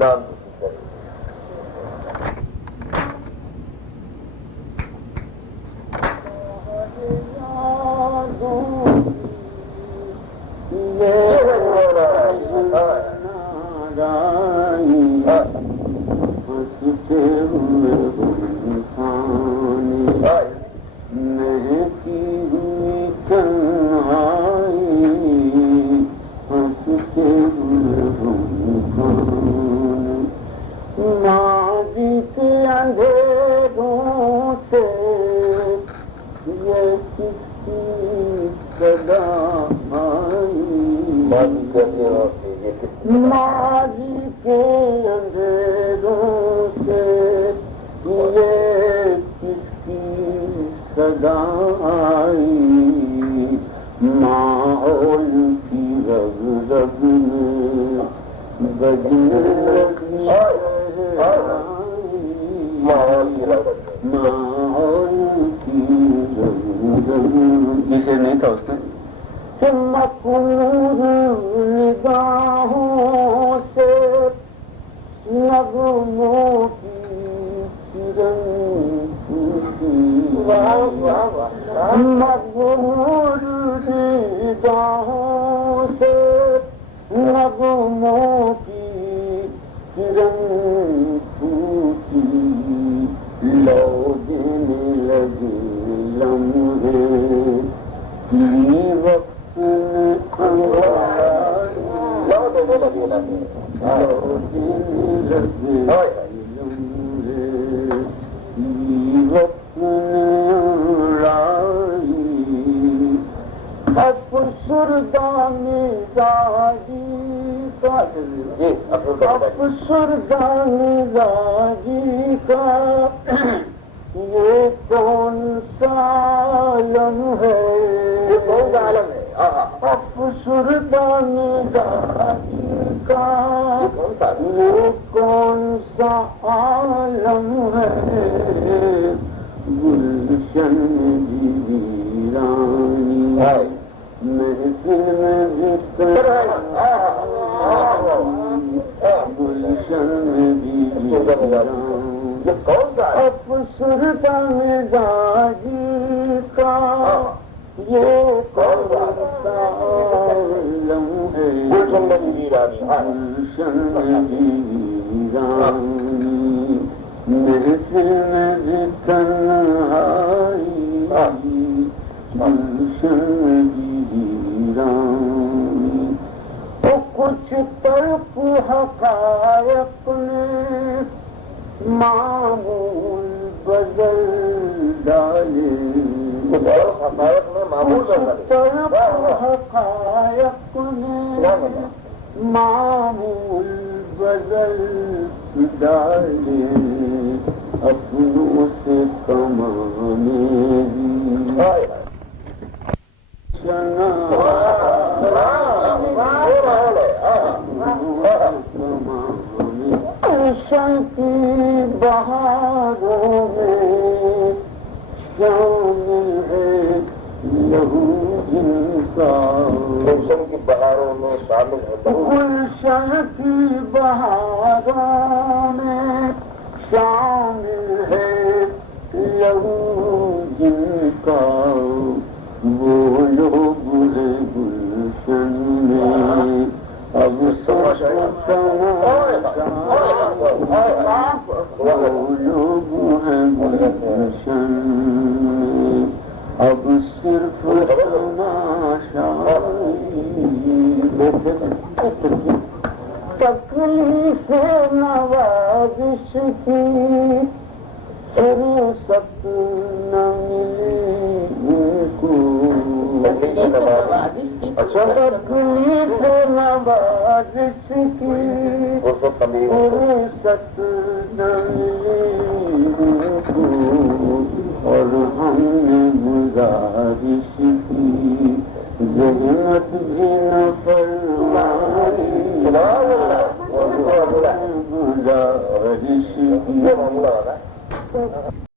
نام ماضی کے اندھیروں سے یہ کس کی صدا آئی، ماحول کی رگ رگ میں بجنے لگی ماحول کی رگ جسے نہیں تھا اس میں مقبول نگاہوں سے نغموں کی کرن ٹوٹی، مقبول نگاہوں سے نغموں کی کرن ٹوٹی، لو دینے لگے لمحے کی وقت راجی کا یہ کون سا عالم ہے، کون سا عالم ہے افسردان راجی کا یہ کون سا عالم ہے، گلشن ویرانی محفل میں ذکر گلشن ویرانی افسردان راجی کا یہ کون سا عالم ہے، گلشن ویرانی محفل میں ذکر گلشن ویرانی، وہ کچھ طرف حقائق نے معمول بدل ڈالے، طرف حقائق نے معمول بدل ڈالے، اپنوں سے کمانے شن کی بہاروں میں شامل ہے لہو جن کا، گلشن کی بہاروں میں شامل ہے، گلشن کی بہاروں میں شامل ہے لہو جن کا، وہ لوگ ہیں گلشن میں اب سوچ وہ لوگ ہیں گلشن میں اب صرف تکلیف نوازش کی فرصت نہ ملی ان کو، تکلیف نوازش کی فرصت نہ ملی ان کو، اور ہم نے